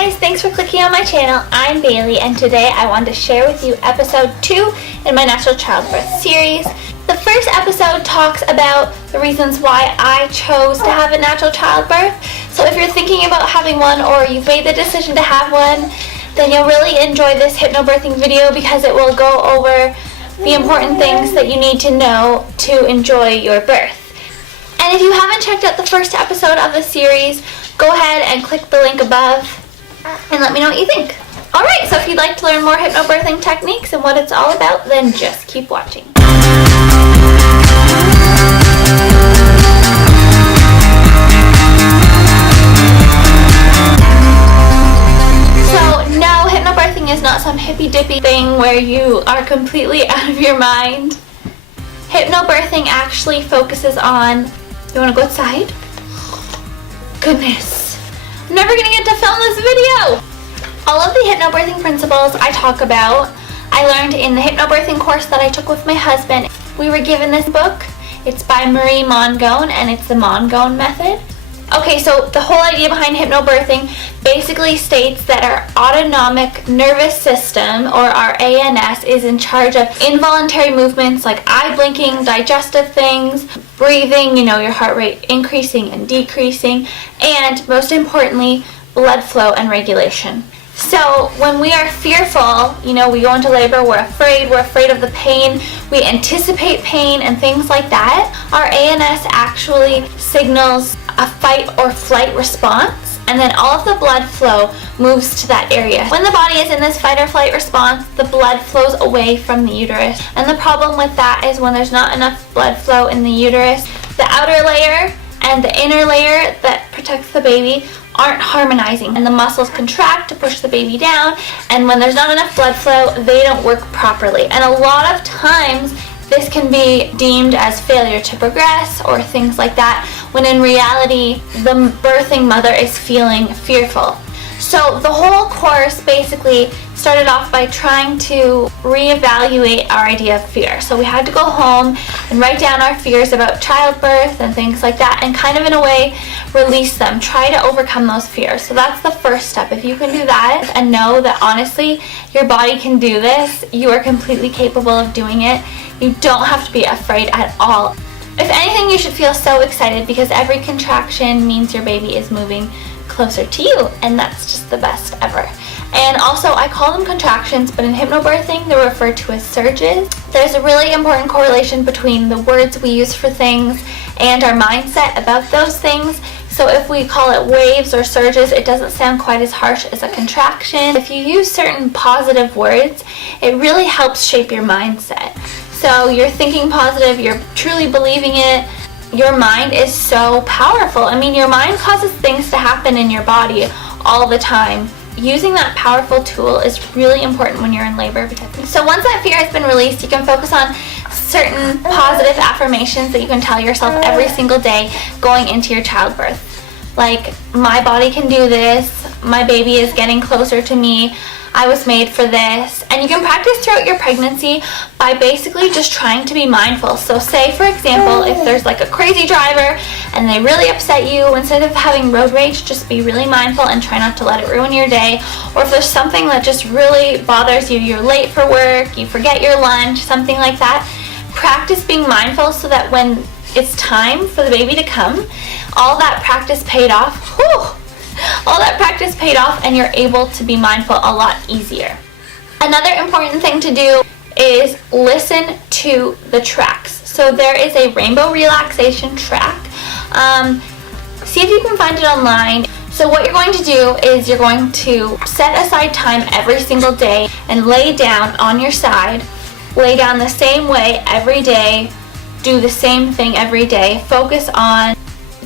guys, thanks for clicking on my channel. I'm Bailey, and today I wanted to share with you episode 2 in my natural childbirth series. The first episode talks about the reasons why I chose to have a natural childbirth. So if you're thinking about having one or you've made the decision to have one, then you'll really enjoy this hypnobirthing video because it will go over the important things that you need to know to enjoy your birth. And if you haven't checked out the first episode of the series, go ahead and click the link above and let me know what you think. Alright, so if you'd like to learn more hypnobirthing techniques and what it's all about, then just keep watching. So no, hypnobirthing is not some hippy-dippy thing where you are completely out of your mind. Hypnobirthing actually focuses on... You want to go outside? Goodness. I'm never going to get to film this video! All of the hypnobirthing principles I talk about, I learned in the hypnobirthing course that I took with my husband. We were given this book. It's by Marie Mongone, and it's the Mongone method. Okay, so the whole idea behind hypnobirthing basically states that our autonomic nervous system, or our ANS, is in charge of involuntary movements like eye blinking, digestive things, breathing, your heart rate increasing and decreasing, and most importantly, blood flow and regulation. So when we are fearful, we go into labor, we're afraid of the pain, we anticipate pain and things like that, our ANS actually signals a fight or flight response, and then all of the blood flow moves to that area. When the body is in this fight or flight response, the blood flows away from the uterus. And the problem with that is when there's not enough blood flow in the uterus, the outer layer and the inner layer that protects the baby aren't harmonizing, and the muscles contract to push the baby down, and when there's not enough blood flow, they don't work properly. And a lot of times this can be deemed as failure to progress or things like that, when in reality the birthing mother is feeling fearful. So the whole course basically started off by trying to reevaluate our idea of fear. So we had to go home and write down our fears about childbirth and things like that, and kind of in a way release them, try to overcome those fears. So that's the first step. If you can do that and know that honestly your body can do this, you are completely capable of doing it. You don't have to be afraid at all. If anything, you should feel so excited because every contraction means your baby is moving closer to you, and that's just the best ever. And also, I call them contractions, but in hypnobirthing they're referred to as surges. There's a really important correlation between the words we use for things and our mindset about those things. So if we call it waves or surges, it doesn't sound quite as harsh as a contraction. If you use certain positive words, it really helps shape your mindset. So you're thinking positive, you're truly believing it. Your mind is so powerful. Your mind causes things to happen in your body all the time. Using that powerful tool is really important when you're in labor. So once that fear has been released, you can focus on certain positive affirmations that you can tell yourself every single day going into your childbirth. Like, my body can do this, my baby is getting closer to me, I was made for this. And you can practice throughout your pregnancy by basically just trying to be mindful. So say, for example, if there's like a crazy driver and they really upset you, instead of having road rage, just be really mindful and try not to let it ruin your day. Or if there's something that just really bothers you, you're late for work, you forget your lunch, something like that, practice being mindful so that when it's time for the baby to come, all that practice paid off. All that practice paid off, and you're able to be mindful a lot easier. Another important thing to do is listen to the tracks. So there is a Rainbow Relaxation track. See if you can find it online. So what you're going to do is you're going to set aside time every single day and lay down on your side. Lay down the same way every day. Do the same thing every day. Focus on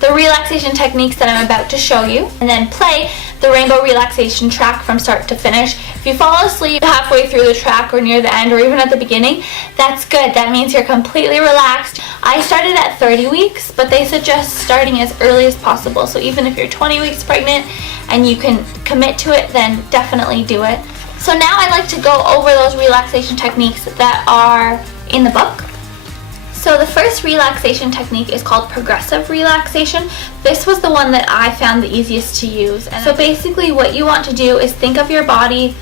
the relaxation techniques that I'm about to show you, and then play the Rainbow Relaxation track from start to finish. If you fall asleep halfway through the track or near the end or even at the beginning, that's good. That means you're completely relaxed. I started at 30 weeks, but they suggest starting as early as possible. So even if you're 20 weeks pregnant and you can commit to it, then definitely do it. So now I'd like to go over those relaxation techniques that are in the book. So the first relaxation technique is called progressive relaxation. This was the one that I found the easiest to use. And so basically what you want to do is think of your body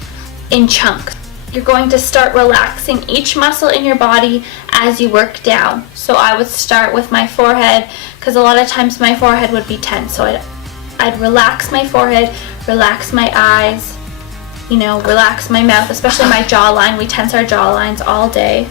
in chunks. You're going to start relaxing each muscle in your body as you work down. So I would start with my forehead, because a lot of times my forehead would be tense. So I'd relax my forehead, relax my eyes, relax my mouth, especially my jawline. We tense our jawlines all day.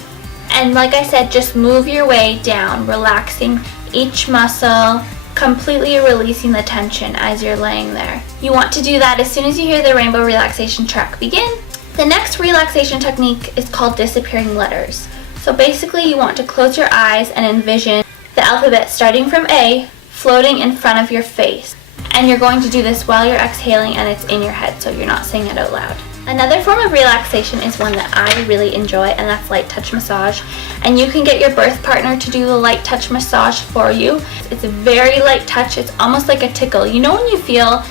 And like I said, just move your way down, relaxing each muscle, completely releasing the tension as you're laying there. You want to do that as soon as you hear the Rainbow Relaxation track begin. The next relaxation technique is called disappearing letters. So basically you want to close your eyes and envision the alphabet starting from A floating in front of your face. And you're going to do this while you're exhaling and it's in your head, so you're not saying it out loud. Another form of relaxation is one that I really enjoy, and that's light touch massage. And you can get your birth partner to do the light touch massage for you. It's a very light touch. It's almost like a tickle. You know when you feel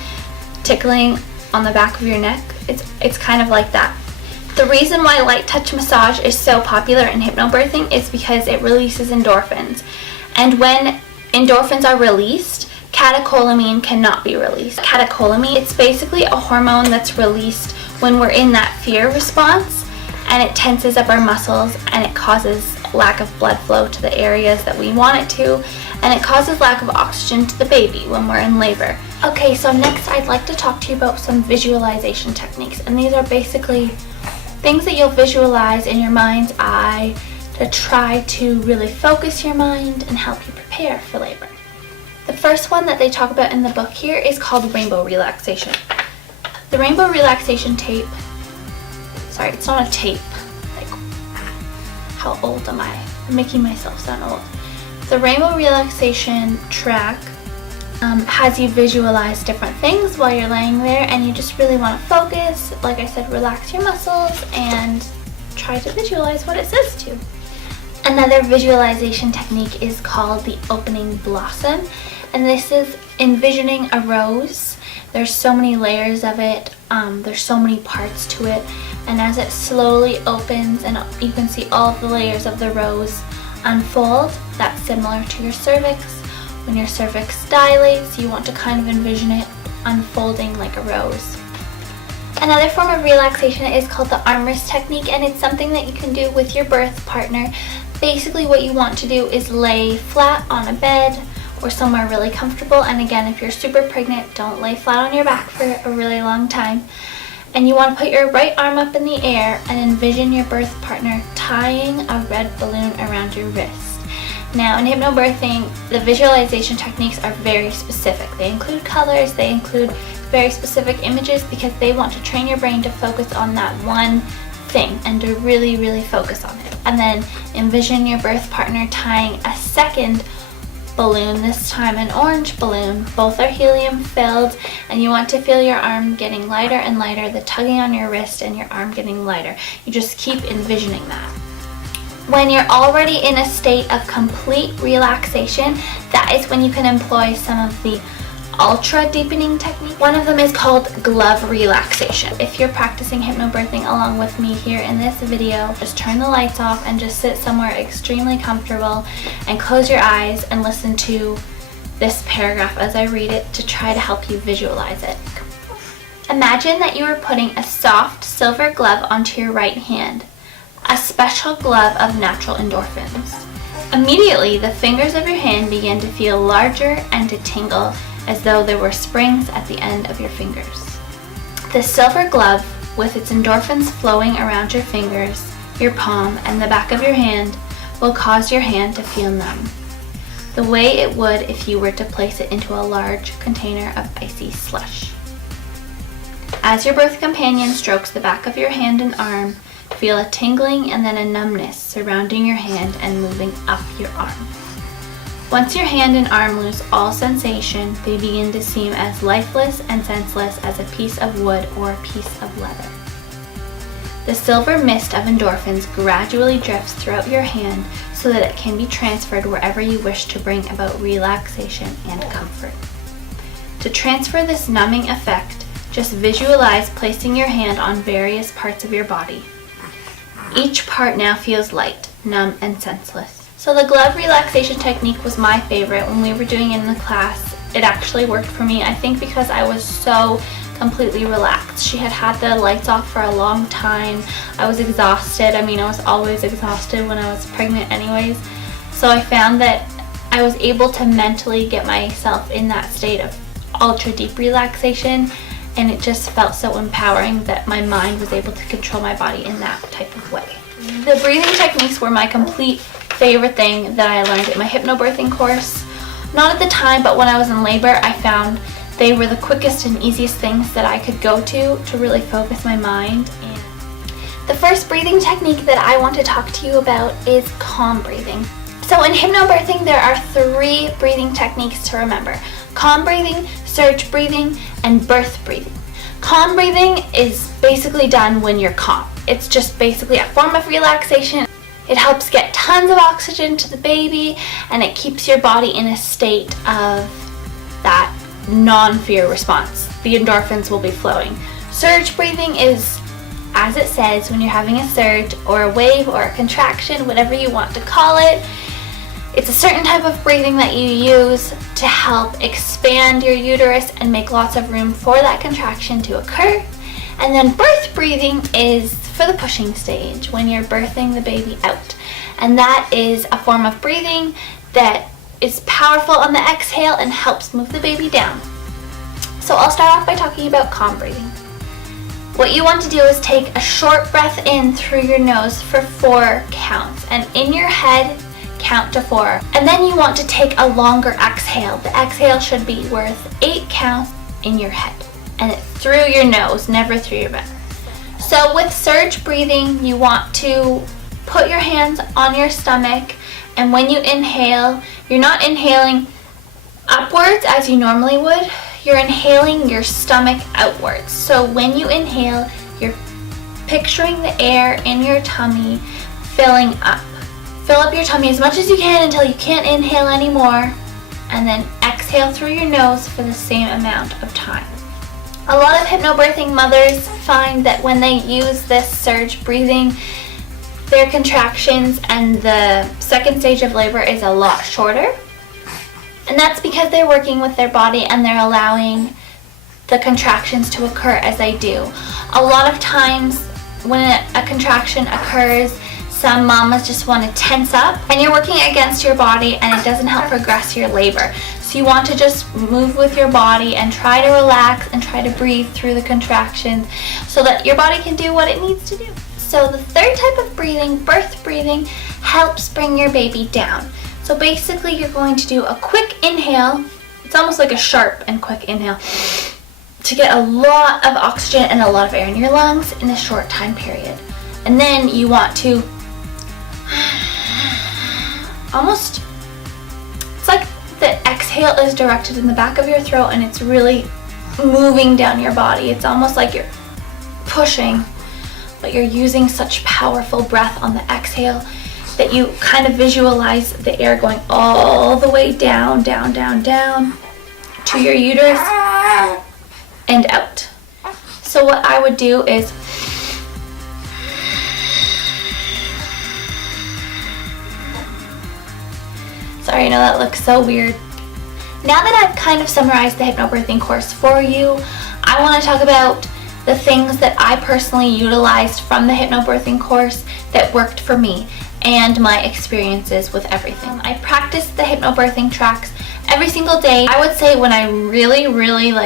tickling on the back of your neck? It's kind of like that. The reason why light touch massage is so popular in hypnobirthing is because it releases endorphins. And when endorphins are released, catecholamine cannot be released. Catecholamine, it's basically a hormone that's released when we're in that fear response, and it tenses up our muscles and it causes lack of blood flow to the areas that we want it to, and it causes lack of oxygen to the baby when we're in labor. Okay, so next I'd like to talk to you about some visualization techniques, and these are basically things that you'll visualize in your mind's eye to try to really focus your mind and help you prepare for labor. The first one that they talk about in the book here is called Rainbow Relaxation. The Rainbow Relaxation tape, sorry, it's not a tape, like, how old am I? I'm making myself sound old. The Rainbow Relaxation track has you visualize different things while you're laying there, and you just really want to focus, like I said, relax your muscles and try to visualize what it says to. Another visualization technique is called the opening blossom, and this is envisioning a rose. There's so many layers of it, there's so many parts to it, and as it slowly opens and you can see all of the layers of the rose unfold, that's similar to your cervix. When your cervix dilates, you want to kind of envision it unfolding like a rose. Another form of relaxation is called the armrest technique, and it's something that you can do with your birth partner. Basically what you want to do is lay flat on a bed or somewhere really comfortable, and again, if you're super pregnant, don't lay flat on your back for a really long time. And you want to put your right arm up in the air and envision your birth partner tying a red balloon around your wrist. Now in hypnobirthing, the visualization techniques are very specific. They include colors, they include very specific images, because they want to train your brain to focus on that one thing and to really, really focus on it. And then envision your birth partner tying a second balloon, this time an orange balloon. Both are helium filled, and you want to feel your arm getting lighter and lighter, the tugging on your wrist and your arm getting lighter. You just keep envisioning that. When you're already in a state of complete relaxation, that is when you can employ some of the ultra deepening techniques. One of them is called glove relaxation. If you're practicing hypnobirthing along with me here in this video, just turn the lights off and just sit somewhere extremely comfortable and close your eyes and listen to this paragraph as I read it to try to help you visualize it. Imagine that you are putting a soft silver glove onto your right hand, a special glove of natural endorphins. Immediately, the fingers of your hand begin to feel larger and to tingle as though there were springs at the end of your fingers. The silver glove, with its endorphins flowing around your fingers, your palm, and the back of your hand, will cause your hand to feel numb, the way it would if you were to place it into a large container of icy slush. As your birth companion strokes the back of your hand and arm, feel a tingling and then a numbness surrounding your hand and moving up your arm. Once your hand and arm lose all sensation, they begin to seem as lifeless and senseless as a piece of wood or a piece of leather. The silver mist of endorphins gradually drifts throughout your hand so that it can be transferred wherever you wish to bring about relaxation and comfort. To transfer this numbing effect, just visualize placing your hand on various parts of your body. Each part now feels light, numb, and senseless. So the glove relaxation technique was my favorite when we were doing it in the class. It actually worked for me, I think because I was so completely relaxed. She had the lights off for a long time. I was exhausted. I mean, I was always exhausted when I was pregnant anyways. So I found that I was able to mentally get myself in that state of ultra deep relaxation, and it just felt so empowering that my mind was able to control my body in that type of way. The breathing techniques were my complete favorite thing that I learned in my hypnobirthing course. Not at the time, but when I was in labor, I found they were the quickest and easiest things that I could go to really focus my mind. And the first breathing technique that I want to talk to you about is calm breathing. So in hypnobirthing, there are 3 breathing techniques to remember: calm breathing, surge breathing, and birth breathing. Calm breathing is basically done when you're calm. It's just basically a form of relaxation. It helps get tons of oxygen to the baby, and it keeps your body in a state of that non-fear response. The endorphins will be flowing. Surge breathing is, as it says, when you're having a surge or a wave or a contraction, whatever you want to call it. It's a certain type of breathing that you use to help expand your uterus and make lots of room for that contraction to occur. And then birth breathing is for the pushing stage, when you're birthing the baby out. And that is a form of breathing that is powerful on the exhale and helps move the baby down. So I'll start off by talking about calm breathing. What you want to do is take a short breath in through your nose for 4 counts, and in your head count to 4. And then you want to take a longer exhale. The exhale should be worth 8 counts in your head, and it's through your nose, never through your mouth. So with surge breathing, you want to put your hands on your stomach, and when you inhale, you're not inhaling upwards as you normally would. You're inhaling your stomach outwards. So when you inhale, you're picturing the air in your tummy filling up. Fill up your tummy as much as you can until you can't inhale anymore, and then exhale through your nose for the same amount of time. A lot of hypnobirthing mothers find that when they use this surge breathing, their contractions and the second stage of labor is a lot shorter. And that's because they're working with their body and they're allowing the contractions to occur as they do. A lot of times when a contraction occurs, some mamas just want to tense up, and you're working against your body, and it doesn't help progress your labor. So you want to just move with your body and try to relax and try to breathe through the contractions so that your body can do what it needs to do. So the third type of breathing, birth breathing, helps bring your baby down. So basically you're going to do a quick inhale. It's almost like a sharp and quick inhale to get a lot of oxygen and a lot of air in your lungs in a short time period. And then you want to almost, it's like the exhale is directed in the back of your throat and it's really moving down your body. It's almost like you're pushing, but you're using such powerful breath on the exhale that you kind of visualize the air going all the way down, down, down, down to your uterus and out. So what I would do is sorry, I know that looks so weird. Now that I've kind of summarized the hypnobirthing course for you, I want to talk about the things that I personally utilized from the hypnobirthing course that worked for me and my experiences with everything. I practiced the hypnobirthing tracks every single day. I would say when I really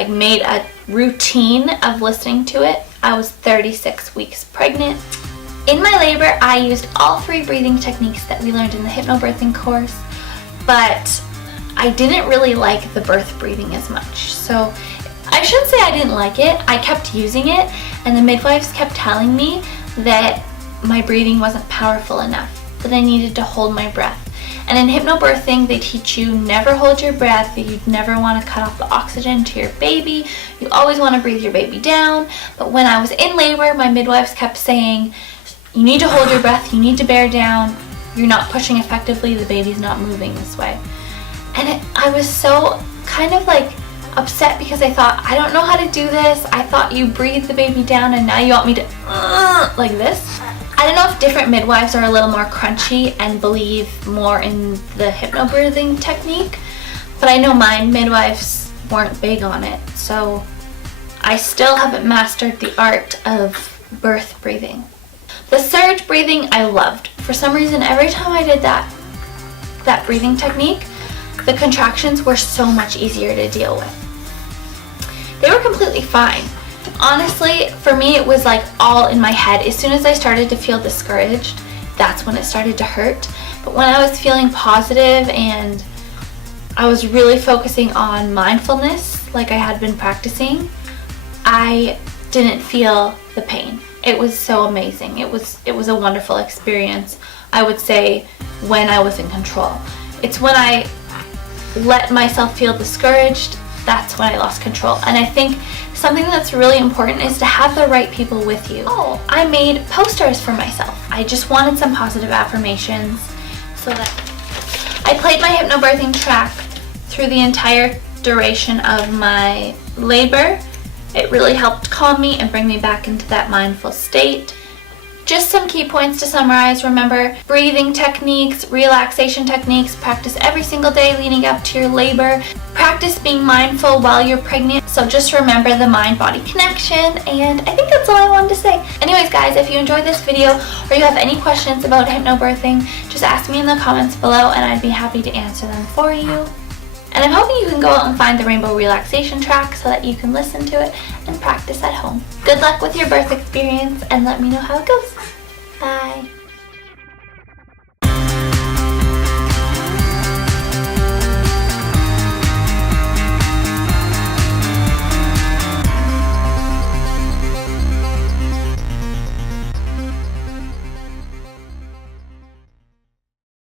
made a routine of listening to it, I was 36 weeks pregnant. In my labor, I used all 3 breathing techniques that we learned in the hypnobirthing course, but I didn't really like the birth breathing as much. So I shouldn't say I didn't like it. I kept using it, and the midwives kept telling me that my breathing wasn't powerful enough, that I needed to hold my breath. And in hypnobirthing, they teach you never hold your breath, that you never want to cut off the oxygen to your baby. You always want to breathe your baby down. But when I was in labor, my midwives kept saying, you need to hold your breath, you need to bear down, you're not pushing effectively, the baby's not moving this way. And I was so kind of like upset because I thought, I don't know how to do this. I thought you breathe the baby down and now you want me to like this. I don't know if different midwives are a little more crunchy and believe more in the hypnobirthing technique, but I know my midwives weren't big on it, so I still haven't mastered the art of birth breathing. The surge breathing I loved. For some reason, every time I did that breathing technique, the contractions were so much easier to deal with. They were completely fine. Honestly, for me, it was like all in my head. As soon as I started to feel discouraged, that's when it started to hurt. But when I was feeling positive and I was really focusing on mindfulness, like I had been practicing, I didn't feel the pain. It was so amazing. It was a wonderful experience, I would say, when I was in control. It's when I let myself feel discouraged, that's when I lost control. And I think something that's really important is to have the right people with you. Oh, I made posters for myself. I just wanted some positive affirmations so that I played my hypnobirthing track through the entire duration of my labor. It really helped calm me and bring me back into that mindful state. Just some key points to summarize. Remember, breathing techniques, relaxation techniques, practice every single day leading up to your labor. Practice being mindful while you're pregnant. So just remember the mind-body connection, and I think that's all I wanted to say. Anyways guys, if you enjoyed this video or you have any questions about hypnobirthing, just ask me in the comments below and I'd be happy to answer them for you. And I'm hoping you can go out and find the Rainbow Relaxation track so that you can listen to it and practice at home. Good luck with your birth experience and let me know how it goes. Bye.